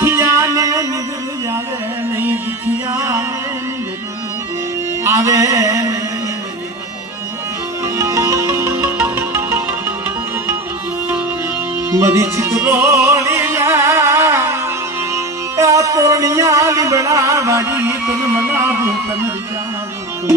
દુખિયા ને નિંદર આવે નહીં, દુખિયા ને નિંદર આવે મરી ચિત્રોડિયા તોરણિયા લીબડા વાડી તન મનાવું તન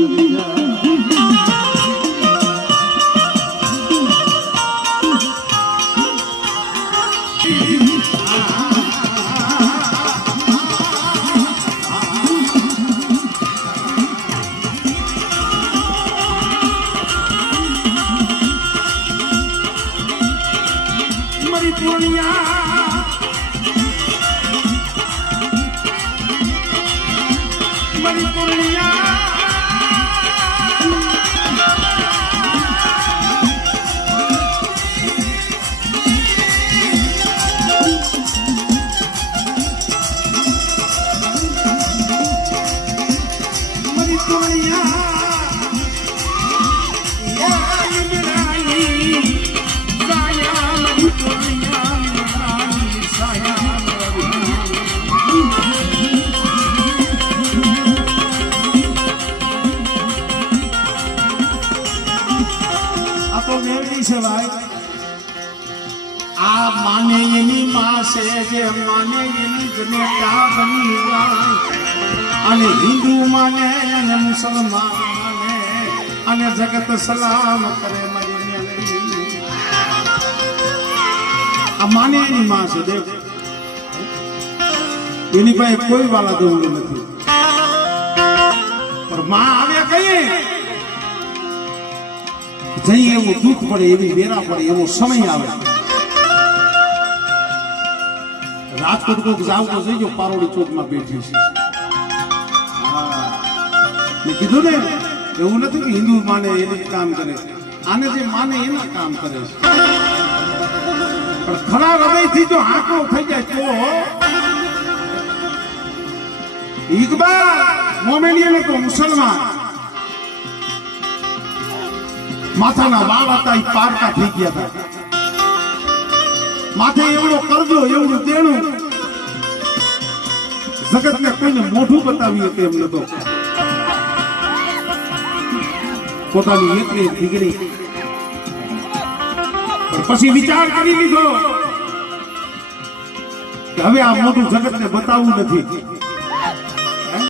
આ માને એની માં છે જે માને એની જનેતા બની જાય અને હિન્દુ માને અને મુસલમાન માને અને જગત સલામ કરે મારી મેલડી આ માને એની માં છે દેવ એની પાસે કોઈ વાલા દેવું નથી પણ માં આવ્યા કહીએ જઈ એવું દુઃખ પડે એવી વેરા પડે એવો સમય આવે રાજકોટ કોક જાવ તો જઈજો પારોડી ચોકમાં બેઠી છે મેં કીધું ને એવું નથી કે હિન્દુ માને એને કામ કરે આને જે માને એના કામ કરે છે પણ ખરા હૃદયથી જો આંકડો થઈ જાય તો ઇકબાલ મોમેનિયન તો મુસલમાન માથાના વાળ હતા એ પારકા થઈ ગયા હતા માથે એવડો કરજો એવડું દેણું જગત ને કોઈને મોઢું બતાવી હતું એમ નતો પોતાની એકલી દીકરી પછી વિચાર કરી લીધો કે હવે આ મોઢું જગત ને બતાવવું નથી